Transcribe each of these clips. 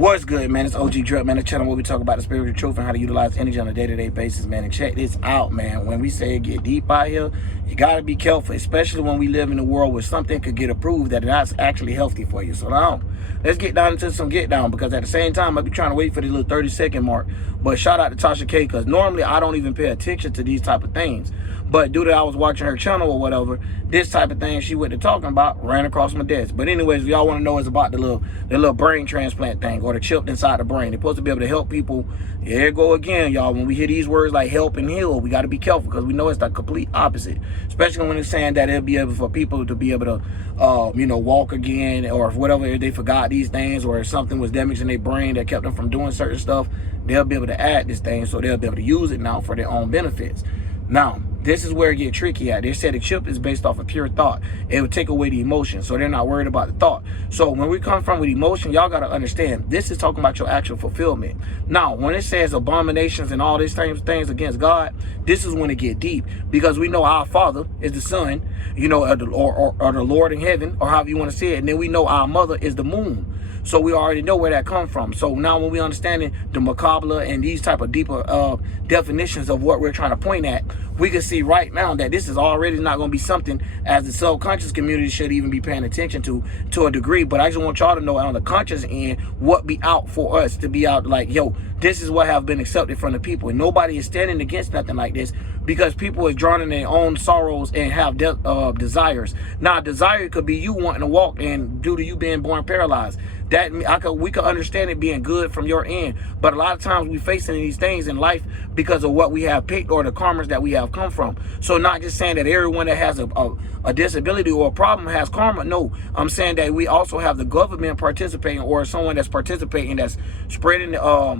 What's good, man? It's OG Drip, man. The channel where we talk about the spiritual truth and how to utilize energy on a day-to-day basis, man. And check this out, man. When we say it get deep out here, you got to be careful, especially when we live in a world where something could get approved that is actually healthy for you. So now, let's get down into some get down, because at the same time, I be trying to wait for the little 30-second mark. But shout out to Tasha K, because normally I don't even pay attention to these type of things. But due to I was watching her channel or whatever, this type of thing she went to talking about ran across my desk. But anyways, if y'all want to know, it's about the little brain transplant thing, or the chip inside the brain. They're supposed to be able to help people. Here it go again, y'all. When we hear these words like help and heal, we got to be careful, because we know it's the complete opposite. Especially when it's saying that it'll be able for people to be able to, walk again, or if whatever, if they forgot these things, or if something was damaged in their brain that kept them from doing certain stuff, they'll be able to add this thing, so they'll be able to use it now for their own benefits. Now, this is where it get tricky at. They said the chip is based off of pure thought. It would take away the emotion, so they're not worried about the thought. So when we come from with emotion, y'all got to understand, this is talking about your actual fulfillment. Now, when it says abominations and all these things against God, this is when it get deep, because we know our Father is the sun, or the Lord in heaven, or however you want to say it. And then we know our mother is the moon. So we already know where that comes from. So now when we understand the macabre and these type of deeper definitions of what we're trying to point at, we can see right now that this is already not going to be something as the subconscious community should even be paying attention to a degree. But I just want y'all to know on the conscious end, what be out for us to be out like, yo, this is what have been accepted from the people. And nobody is standing against nothing like this, because people is drawn in their own sorrows and have desires. Now, desire could be you wanting to walk, and due to you being born paralyzed, we could understand it being good from your end. But a lot of times we facing these things in life because of what we have picked or the karmas that we have come from. So not just saying that everyone that has a disability or a problem has karma. No, I'm saying that we also have the government participating, or someone that's participating that's spreading,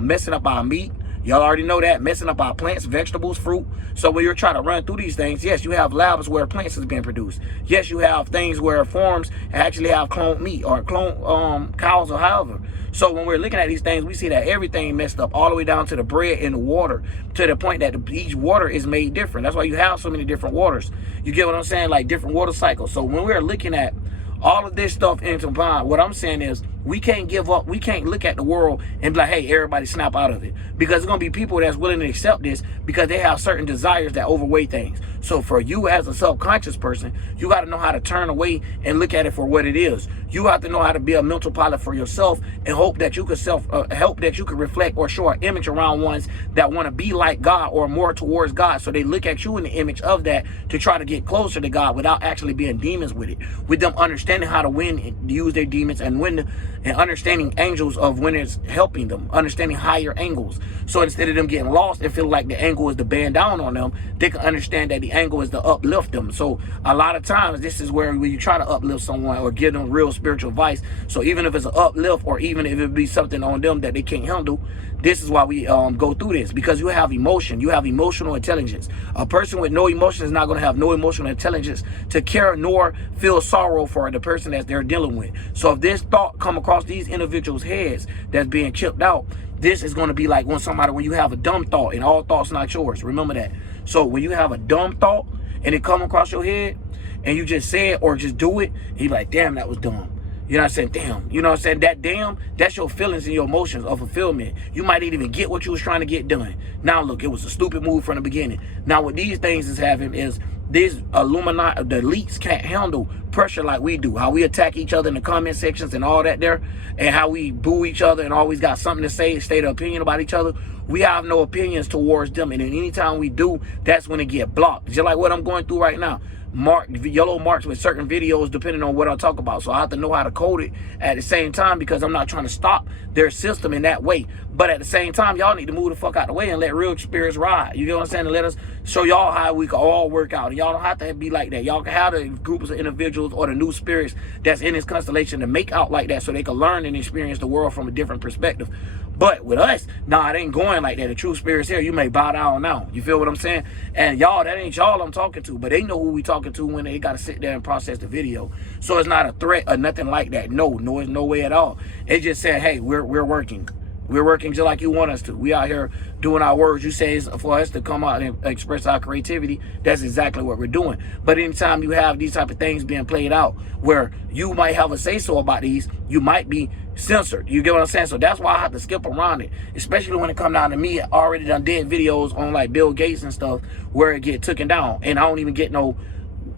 messing up our meat. Y'all already know that, messing up our plants, vegetables, fruit. So when you're trying to run through these things, yes, you have labs where plants is being produced. Yes, you have things where farms actually have cloned meat or cloned cows or however. So when we're looking at these things, we see that everything messed up all the way down to the bread and the water, to the point that each water is made different. That's why you have so many different waters. You get what I'm saying? Like different water cycles. So when we're looking at all of this stuff into mind, what I'm saying is we can't give up. We can't look at the world and be like, hey, everybody snap out of it. Because there's going to be people that's willing to accept this because they have certain desires that overweigh things. So for you as a subconscious person, you got to know how to turn away and look at it for what it is. You have to know how to be a mental pilot for yourself and hope that you could reflect or show an image around ones that want to be like God or more towards God. So they look at you in the image of that to try to get closer to God without actually being demons with it. With them understanding how to win and use their demons and understanding angels of when it's helping them, understanding higher angles. So instead of them getting lost and feel like the angle is to bend down on them, they can understand that the angle is to uplift them. So a lot of times this is where you try to uplift someone or give them real spiritual advice. So even if it's an uplift, or even if it be something on them that they can't handle, this is why we go through this, because you have emotion, you have emotional intelligence. A person with no emotion is not going to have no emotional intelligence to care nor feel sorrow for the person that they're dealing with. So if this thought come across these individuals' heads that's being chipped out, this is going to be like when you have a dumb thought, and all thoughts not yours. Remember that. So when you have a dumb thought and it come across your head and you just say it or just do it, and you're like, damn, that was dumb. You know what I'm saying? Damn. You know what I'm saying? That damn, that's your feelings and your emotions of fulfillment. You might not even get what you was trying to get done. Now, look, it was a stupid move from the beginning. Now, what these things is having is these Illuminati, the elites can't handle pressure like we do. How we attack each other in the comment sections and all that there, and how we boo each other and always got something to say, state of opinion about each other. We have no opinions towards them. And then anytime we do, that's when it get blocked. Just like what I'm going through right now. Yellow marks with certain videos depending on what I talk about. So I have to know how to code it at the same time, because I'm not trying to stop their system in that way. But at the same time, y'all need to move the fuck out the way and let real spirits ride. You get what I'm saying? And let us show y'all how we can all work out. And y'all don't have to be like that. Y'all can have the groups of individuals or the new spirits that's in this constellation to make out like that, so they can learn and experience the world from a different perspective. But with us, nah, it ain't going like that. The true spirits here, you may bow down now. You feel what I'm saying? And y'all, that ain't y'all I'm talking to, but they know who we talking to when they got to sit there and process the video. So it's not a threat or nothing like that. No, it's no way at all. It just said, hey, we're working. We're working just like you want us to. We out here doing our words. You say it's for us to come out and express our creativity. That's exactly what we're doing. But anytime you have these type of things being played out where you might have a say-so about these, you might be censored. You get what I'm saying? So that's why I have to skip around it, especially when it come down to me. I already done did videos on like Bill Gates and stuff where it get taken down, and I don't even get no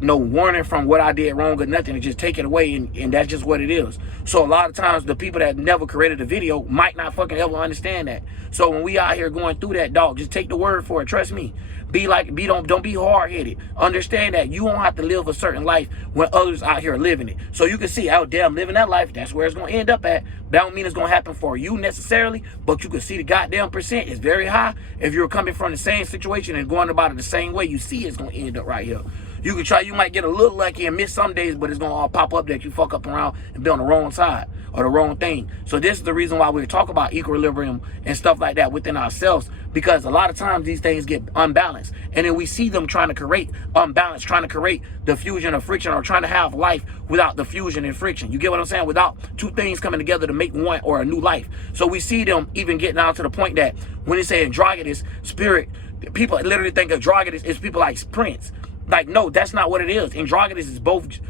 warning from what I did wrong or nothing, and just take it away, and that's just what it is. So a lot of times the people that never created a video might not fucking ever understand that. So when we out here going through that, dog, just take the word for it. Trust me. Don't be hard-headed. Understand that you don't have to live a certain life when others out here are living it. So you can see out there, I'm living that life. That's where it's gonna end up at. That don't mean it's gonna happen for you necessarily, but you can see the goddamn percent is very high. If you're coming from the same situation and going about it the same way, you see it's gonna end up right here. You can try, you might get a little lucky and miss some days, but it's gonna all pop up that you fuck up around and be on the wrong side or the wrong thing. So this is the reason why we talk about equilibrium and stuff like that within ourselves, because a lot of times these things get unbalanced, and then we see them trying to create unbalance, trying to create the fusion of friction, or trying to have life without the fusion and friction. You get what I'm saying? Without two things coming together to make one or a new life. So we see them even getting down to the point that when they say androgynous spirit, people literally think androgynous is people like Prince. Like, no, that's not what it is. Androgynous is both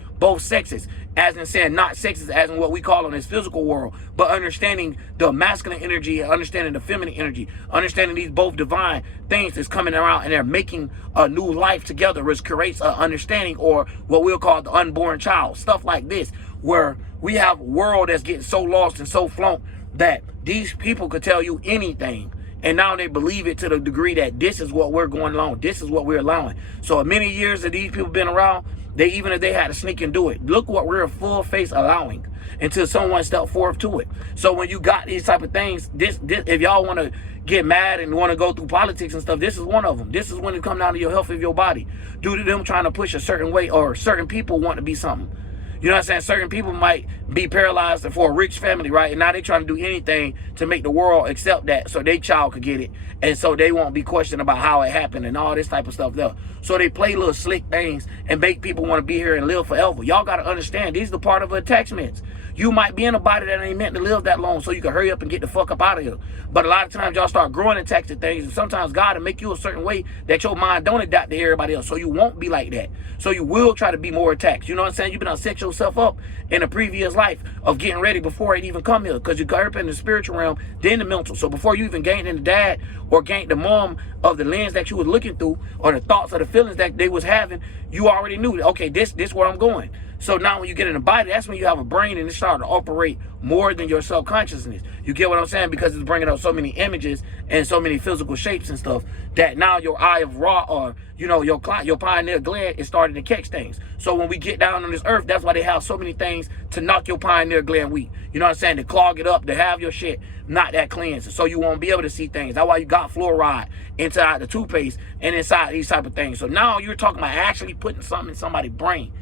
sexes, as in saying not sexes as in what we call in this physical world, but understanding the masculine energy, understanding the feminine energy, understanding these both divine things that's coming around, and they're making a new life together, which creates an understanding, or what we'll call the unborn child. Stuff like this, where we have a world that's getting so lost and so flunked that these people could tell you anything. And now they believe it to the degree that this is what we're going along. This is what we're allowing. So many years that these people been around, even if they had to sneak and do it, look what we're full face allowing until someone step forth to it. So when you got these type of things, this if y'all want to get mad and want to go through politics and stuff, this is one of them. This is when it comes down to your health of your body. Due to them trying to push a certain way, or certain people want to be something. You know what I'm saying? Certain people might be paralyzed for a rich family, right? And now they trying to do anything to make the world accept that so their child could get it. And so they won't be questioned about how it happened and all this type of stuff there. So they play little slick things and make people want to be here and live forever. Y'all got to understand, these are the part of attachments. You might be in a body that ain't meant to live that long, so you can hurry up and get the fuck up out of here. But a lot of times y'all start growing attached to things, and sometimes God will make you a certain way that your mind don't adapt to everybody else, so you won't be like that. So you will try to be more attached. You know what I'm saying? You've been set yourself up in a previous life of getting ready before it even come here, because you got up in the spiritual realm, then the mental. So before you even gained in the dad or gained the mom of the lens that you was looking through, or the thoughts or the feelings that they was having, you already knew, okay, this where I'm going. So now when you get in the body, that's when you have a brain and it's starting to operate more than your subconsciousness. You get what I'm saying? Because it's bringing up so many images and so many physical shapes and stuff that now your eye of raw, or your pineal gland is starting to catch things. So when we get down on this earth, that's why they have so many things to knock your pineal gland weak. You know what I'm saying? To clog it up, to have your shit not that cleansed, so you won't be able to see things. That's why you got fluoride inside the toothpaste and inside these type of things. So now you're talking about actually putting something in somebody's brain.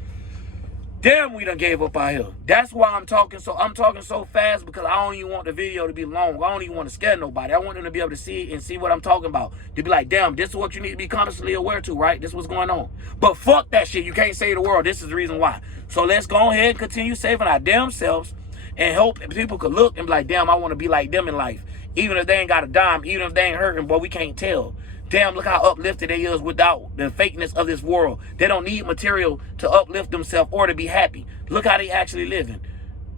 Damn, we done gave up out here. That's why I'm talking so fast, because I don't even want the video to be long. I don't even want to scare nobody. I want them to be able to see and see what I'm talking about. To be like, damn, this is what you need to be consciously aware to, right? This is what's going on. But fuck that shit. You can't save the world. This is the reason why. So let's go ahead and continue saving our damn selves, and hope people could look and be like, damn, I want to be like them in life. Even if they ain't got a dime, even if they ain't hurting, but we can't tell. Damn, look how uplifted they is without the fakeness of this world. They don't need material to uplift themselves or to be happy. Look how they actually living.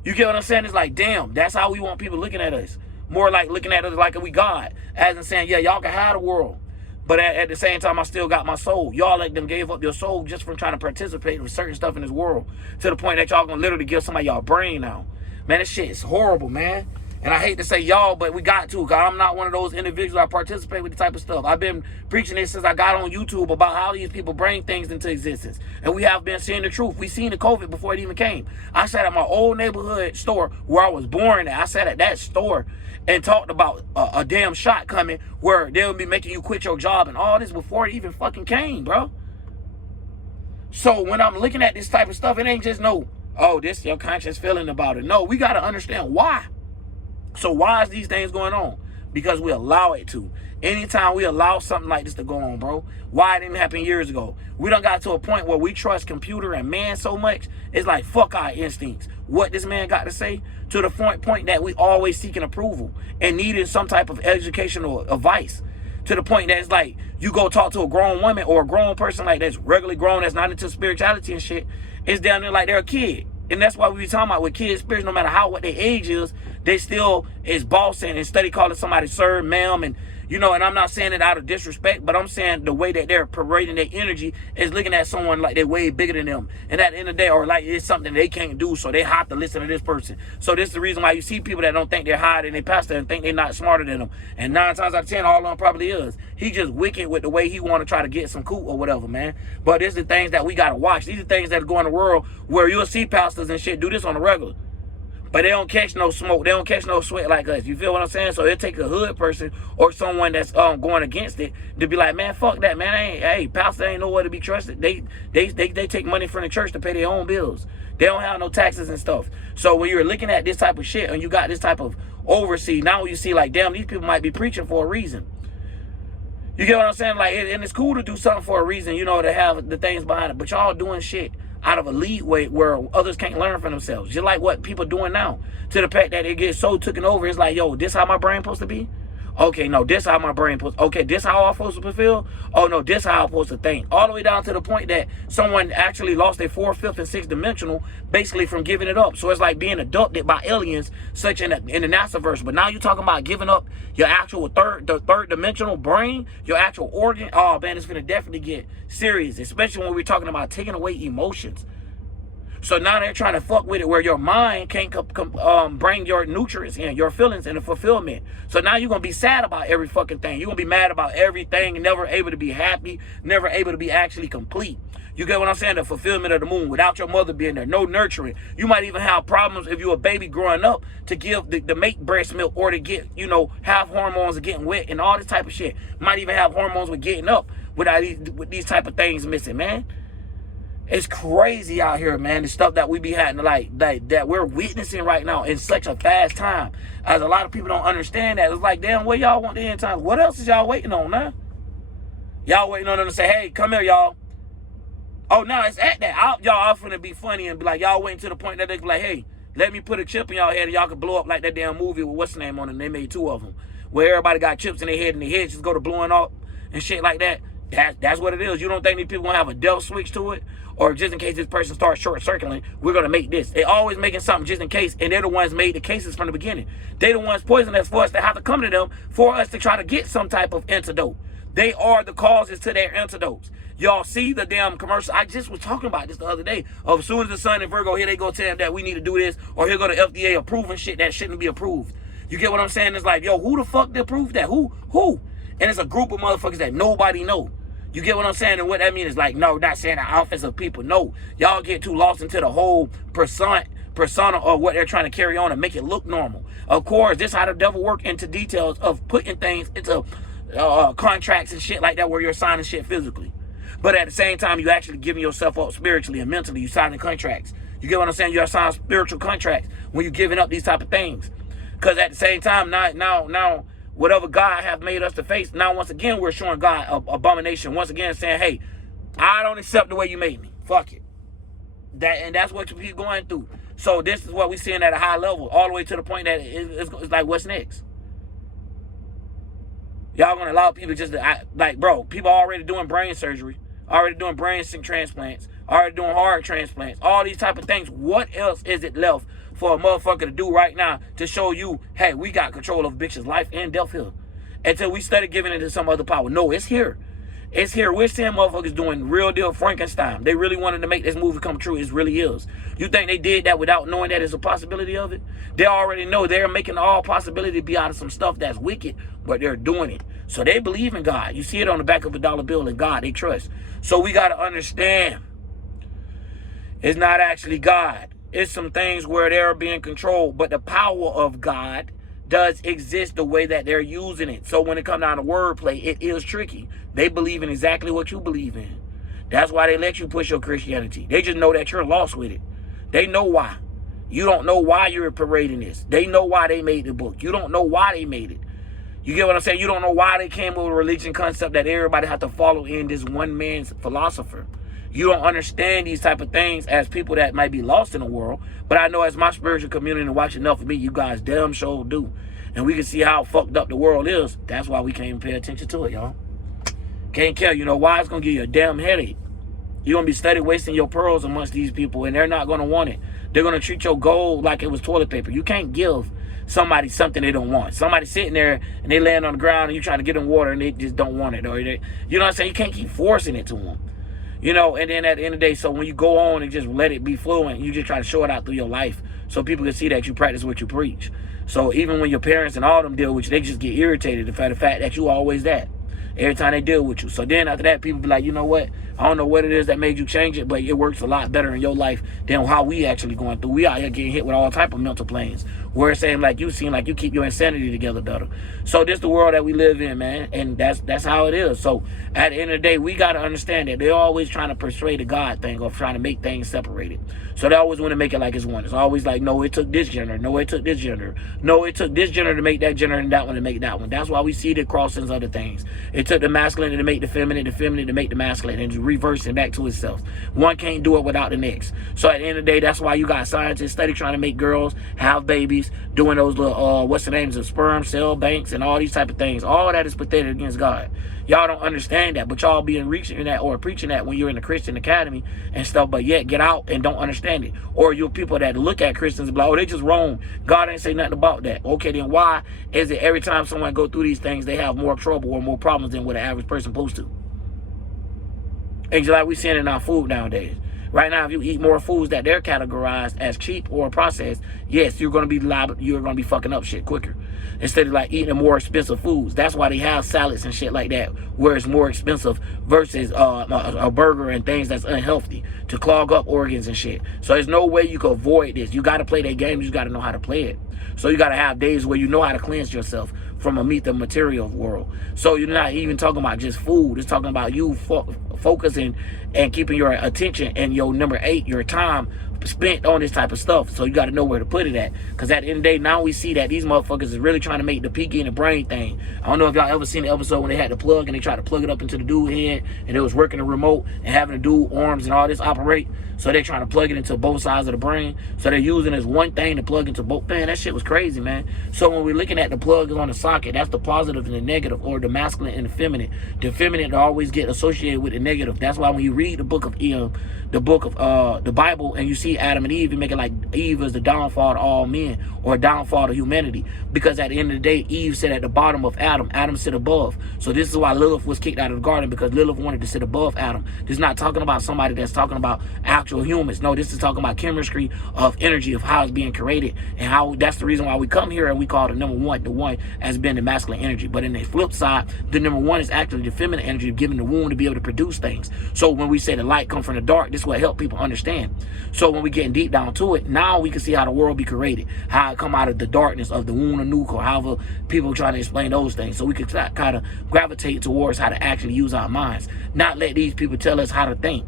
You get what I'm saying? It's like, damn, that's how we want people looking at us. More like looking at us like we God. As in saying, yeah, y'all can have the world, but at the same time, I still got my soul. Y'all like them gave up your soul just from trying to participate with certain stuff in this world, to the point that y'all gonna literally give somebody y'all brain now. Man, this shit is horrible, man. And I hate to say y'all, but we got to, because I'm not one of those individuals that participate with the type of stuff. I've been preaching this since I got on YouTube about how these people bring things into existence. And we have been seeing the truth. We seen the COVID before it even came. I sat at my old neighborhood store where I was born at. I sat at that store and talked about a damn shot coming where they'll be making you quit your job and all this before it even fucking came, bro. So when I'm looking at this type of stuff, it ain't just this your conscious feeling about it. No, we got to understand why. So why is these things going on? because we allow it to. Anytime we allow something like this to go on, bro, why it didn't happen years ago? We done got to a point where we trust computer and man so much, it's like, fuck our instincts. What this man got to say, to the point that we always seeking approval and needing some type of educational advice. To the point that it's like, you go talk to a grown woman or a grown person like that's regularly grown, that's not into spirituality and shit, it's down there like they're a kid. And that's why we be talking about with kids' spirits, no matter what their age is, they still is bossing and steady calling somebody sir, ma'am, and you know, and I'm not saying it out of disrespect, but I'm saying the way that they're parading their energy is looking at someone like they're way bigger than them. And at the end of the day, or like it's something they can't do, so they have to listen to this person. So this is the reason why you see people that don't think they're higher than their pastor and think they're not smarter than them. And 9 times out of 10, all of them probably is. He just wicked with the way he want to try to get some cool or whatever, man. But these are the things that we got to watch. These are things that go in the world where you'll see pastors and shit do this on the regular. But they don't catch no smoke. They don't catch no sweat like us. You feel what I'm saying? So it take a hood person or someone that's going against it to be like, man, fuck that, man. Hey, pastor ain't nowhere to be trusted. They take money from the church to pay their own bills. They don't have no taxes and stuff. So when you're looking at this type of shit and you got this type of oversee, now you see like, damn, these people might be preaching for a reason. You get what I'm saying? Like, and it's cool to do something for a reason, you know, to have the things behind it. But y'all doing shit out of a lead way where others can't learn for themselves. Just like what people doing now. To the fact that it gets so taken over, it's like, yo, this how my brain supposed to be? Okay, no, this how my brain supposed to, okay, this how I'm supposed to feel? Oh, no, this how I'm supposed to think. All the way down to the point that someone actually lost their 4th, 5th, and 6th dimensional basically from giving it up. So it's like being abducted by aliens, such in the NASA-verse. But now you're talking about giving up your actual third dimensional brain, your actual organ. Oh, man, it's going to definitely get serious, especially when we're talking about taking away emotions. So now they're trying to fuck with it where your mind can't bring your nutrients in, your feelings and the fulfillment. So now you're going to be sad about every fucking thing. You're going to be mad about everything, never able to be happy, never able to be actually complete. You get what I'm saying? The fulfillment of the moon without your mother being there, no nurturing. You might even have problems if you're a baby growing up to give the make breast milk or to get, you know, have hormones of getting wet and all this type of shit. Might even have hormones with getting up with these type of things missing, man. It's crazy out here, man. The stuff that we be having that we're witnessing right now in such a fast time. As a lot of people don't understand that. It's like, damn, where y'all want the end times? What else is y'all waiting on, man? Y'all waiting on them to say, hey, come here, y'all. Oh, no, it's at that. Y'all finna be funny and be like, y'all waiting to the point that they be like, hey, let me put a chip in y'all head and y'all can blow up like that damn movie with what's the name on it. And they made 2 of them. Where everybody got chips in their head and their heads just go to blowing up and shit like that. That's what it is. You don't think these people gonna have a death switch to it? Or just in case this person starts short-circuiting, we're gonna make this. They always making something just in case, and they're the ones made the cases from the beginning. They the ones poisoning us for us to have to come to them for us to try to get some type of antidote. They are the causes to their antidotes. Y'all see the damn commercial. I just was talking about this the other day. Of as soon as the sun and Virgo, here they go tell them that we need to do this, or here go the FDA approving shit that shouldn't be approved. You get what I'm saying? It's like, yo, who the fuck approved that? Who? And it's a group of motherfuckers that nobody know. You get what I'm saying? And what that means is like, no, not saying the office of people. No, y'all get too lost into the whole persona of what they're trying to carry on and make it look normal. Of course, this is how the devil work into details of putting things into contracts and shit like that where you're signing shit physically. But at the same time, you actually giving yourself up spiritually and mentally. You signing contracts. You get what I'm saying? You're signing spiritual contracts when you're giving up these type of things. Because at the same time, now, whatever God have made us to face, now once again, we're showing God abomination. Once again, saying, hey, I don't accept the way you made me. Fuck it. And that's what you're going through. So this is what we're seeing at a high level, all the way to the point that it's like, what's next? Y'all going to allow people just to, like, bro, people already doing brain surgery, already doing brain transplants, already doing heart transplants, all these type of things. What else is it left for a motherfucker to do right now to show you, hey, we got control of bitch's life and death here? Until we started giving it to some other power. No, it's here. It's here. We're seeing motherfuckers doing real deal Frankenstein. They really wanted to make this movie come true. It really is. You think they did that without knowing that there's a possibility of it? They already know they're making all possibility to be out of some stuff that's wicked, but they're doing it. So they believe in God. You see it on the back of a dollar bill, and God, they trust. So we got to understand, it's not actually God. It's some things where they're being controlled, but the power of God does exist the way that they're using it. So when it comes down to wordplay, it is tricky. They believe in exactly what you believe in. That's why they let you push your Christianity. They just know that you're lost with it. They know why. You don't know why you're parading this. They know why they made the book. You don't know why they made it. You get what I'm saying? You don't know why they came with a religion concept that everybody had to follow in this one man's philosopher. You don't understand these type of things as people that might be lost in the world. But I know as my spiritual community and watch enough of me, you guys damn sure do. And we can see how fucked up the world is. That's why we can't even pay attention to it, y'all. Can't care. You know why? It's going to give you a damn headache. You're going to be steady wasting your pearls amongst these people, and they're not going to want it. They're going to treat your gold like it was toilet paper. You can't give somebody something they don't want. Somebody sitting there, and they laying on the ground, and you trying to get them water, and they just don't want it. Or they, you know what I'm saying? You can't keep forcing it to them. You know, and then at the end of the day, so when you go on and just let it be fluent, you just try to show it out through your life so people can see that you practice what you preach. So even when your parents and all of them deal with you, they just get irritated the fact that you always that. Every time they deal with you. So then after that, people be like, you know what? I don't know what it is that made you change it, but it works a lot better in your life than how we actually going through. We out here getting hit with all type of mental planes. Where it's saying like you seem like you keep your insanity together better. So this the world that we live in, man. And that's how it is. So at the end of the day, we got to understand that they're always trying to persuade a God thing or trying to make things separated. So they always want to make it like it's one. It's always like, no, it took this gender. No, it took this gender. No, it took this gender to make that gender and that one to make that one. That's why we see the crossings of the things. It took the masculine to make the feminine to make the masculine, and reversing back to itself. One can't do it without the next. So at the end of the day, that's why you got scientists study trying to make girls have babies, doing those little, what's the names of sperm cell banks and all these type of things. All that is pathetic against God. Y'all don't understand that, but y'all being reaching that or preaching that when you're in the Christian academy and stuff, but yet get out and don't understand it. Or you're people that look at Christians and be like, oh, they just wrong. God ain't say nothing about that. Okay, then why is it every time someone go through these things, they have more trouble or more problems than what an average person supposed to? And just like we seeing in our food nowadays. Right now, if you eat more foods that they're categorized as cheap or processed, yes, you're going to be liable, you're going to be fucking up shit quicker. Instead of like eating more expensive foods. That's why they have salads and shit like that, where it's more expensive versus a burger and things that's unhealthy to clog up organs and shit. So there's no way you can avoid this. You got to play that game. You got to know how to play it. So you got to have days where you know how to cleanse yourself from a meat the material world. So you're not even talking about just food. It's talking about you focusing and keeping your attention and your number 8, your time spent on this type of stuff. So you got to know where to put it at. Because at the end of the day, now we see that these motherfuckers is really trying to make the peaky in the brain thing. I don't know if y'all ever seen the episode when they had the plug and they tried to plug it up into the dude head and it was working the remote and having the dude arms and all this operate. So they're trying to plug it into both sides of the brain. So they're using this one thing to plug into both. Man, that shit was crazy, man. So when we're looking at the plug on the socket, that's the positive and the negative, or the masculine and the feminine. The feminine always get associated with the negative. That's why when you read the book of the Bible, and you see Adam and Eve, you make it like Eve is the downfall to all men, or downfall to humanity. Because at the end of the day, Eve sat at the bottom of Adam. Adam sit above. So this is why Lilith was kicked out of the garden, because Lilith wanted to sit above Adam. This is not talking about somebody that's talking about actual humans. No, this is talking about chemistry of energy, of how it's being created, and how that's the reason why we come here and we call the number one, the one as being the masculine energy. But in the flip side, the number one is actually the feminine energy, giving the womb to be able to produce things. So when we say the light come from the dark, this will help people understand. So when we getting deep down to it, now we can see how the world be created, how it come out of the darkness of the womb of nuke, or however people trying to explain those things. So we can kind of gravitate towards how to actually use our minds, not let these people tell us how to think.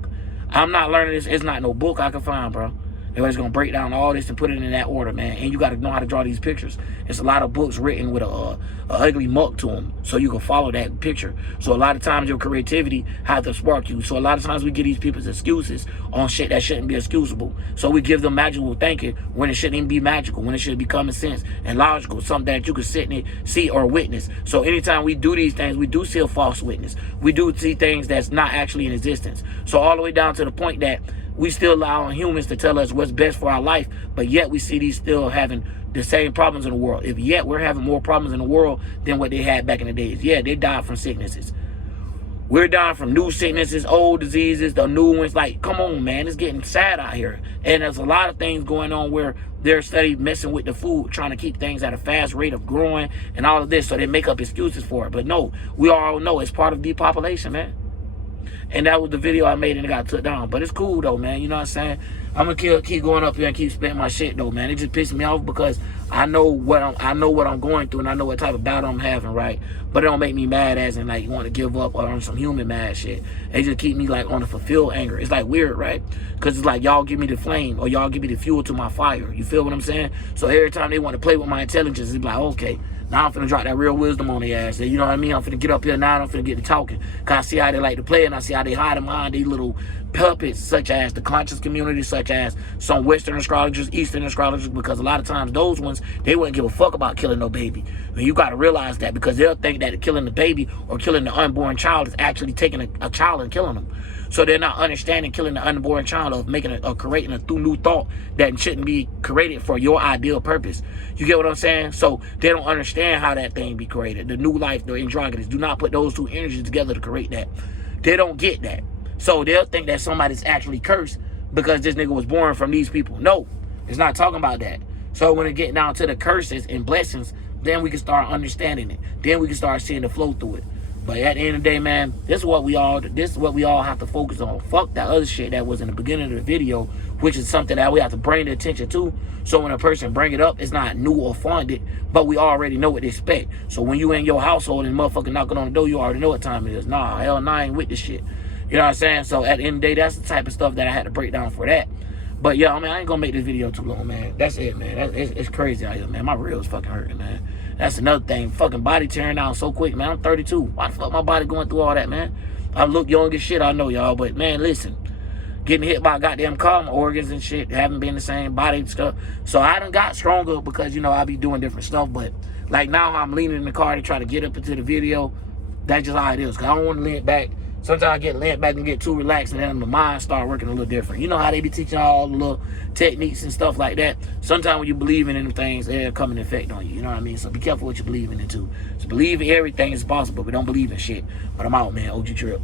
I'm not learning this. It's not no book I can find, bro. Everybody's going to break down all this and put it in that order, man. And you got to know how to draw these pictures. It's a lot of books written with a ugly muck to them, so you can follow that picture. So a lot of times your creativity has to spark you. So a lot of times we give these people's excuses on shit that shouldn't be excusable. So we give them magical thinking when it shouldn't even be magical, when it should be common sense and logical, something that you could sit and see or witness. So anytime we do these things, we do see a false witness. We do see things that's not actually in existence. So all the way down to the point that we still allow humans to tell us what's best for our life, but yet we see these still having the same problems in the world. If yet we're having more problems in the world than what they had back in the days. Yeah, they died from sicknesses. We're dying from new sicknesses, old diseases, the new ones. Like, come on, man. It's getting sad out here. And there's a lot of things going on where they're studying messing with the food, trying to keep things at a fast rate of growing and all of this, so they make up excuses for it. But no, we all know it's part of depopulation, man. And that was the video I made and it got took down. But it's cool though, man. You know what I'm saying? I'm gonna keep going up here and keep spitting my shit though, man. It just pissed me off because I know what I'm going through, and I know what type of battle I'm having, right? But it don't make me mad as in like want to give up or on some human mad shit. It just keep me like on the fulfilled anger. It's like weird, right? Because it's like y'all give me the flame or y'all give me the fuel to my fire. You feel what I'm saying? So every time they want to play with my intelligence, it's like, okay, now I'm finna drop that real wisdom on their ass. You know what I mean? I'm finna get up here now and I'm finna get to talking. Cause I see how they like to play and I see how they hide behind these little puppets, such as the conscious community, such as some Western astrologers, Eastern astrologers, because a lot of times those ones, they wouldn't give a fuck about killing no baby. And you gotta realize that, because they'll think that killing the baby or killing the unborn child is actually taking a child and killing them. So they're not understanding killing the unborn child of making creating a new thought that shouldn't be created for your ideal purpose. You get what I'm saying? So they don't understand how that thing be created. The new life, the androgynous, do not put those two energies together to create that. They don't get that. So they'll think that somebody's actually cursed because this nigga was born from these people. No, it's not talking about that. So when it get down to the curses and blessings, then we can start understanding it. Then we can start seeing the flow through it. But at the end of the day, man, this is what we all have to focus on. Fuck that other shit that was in the beginning of the video, which is something that we have to bring the attention to. So when a person bring it up, it's not new or funded, but we already know what to expect. So when you in your household and motherfucker knocking on the door, you already know what time it is. Nah, hell nah, I ain't with this shit. You know what I'm saying? So at the end of the day, that's the type of stuff that I had to break down for that. But yeah, I mean, I ain't gonna make this video too long, man. That's it, man. It's crazy out here, man. My reel's fucking hurting, man. That's another thing. Fucking body tearing down so quick, man. I'm 32. Why the fuck my body going through all that, man? I look young as shit, I know, y'all. But, man, listen. Getting hit by a goddamn car, my organs and shit haven't been the same, body and stuff. So I done got stronger because, you know, I be doing different stuff. But, like, now I'm leaning in the car to try to get up into the video. That's just how it is. Because I don't want to lean back. Sometimes I get leaned back and get too relaxed, and then the mind start working a little different. You know how they be teaching all the little techniques and stuff like that. Sometimes when you believe in them things, they'll come in effect on you. You know what I mean? So be careful what you believe in it too. So believe in everything is possible, but don't believe in shit. But I'm out, man. OG Trip.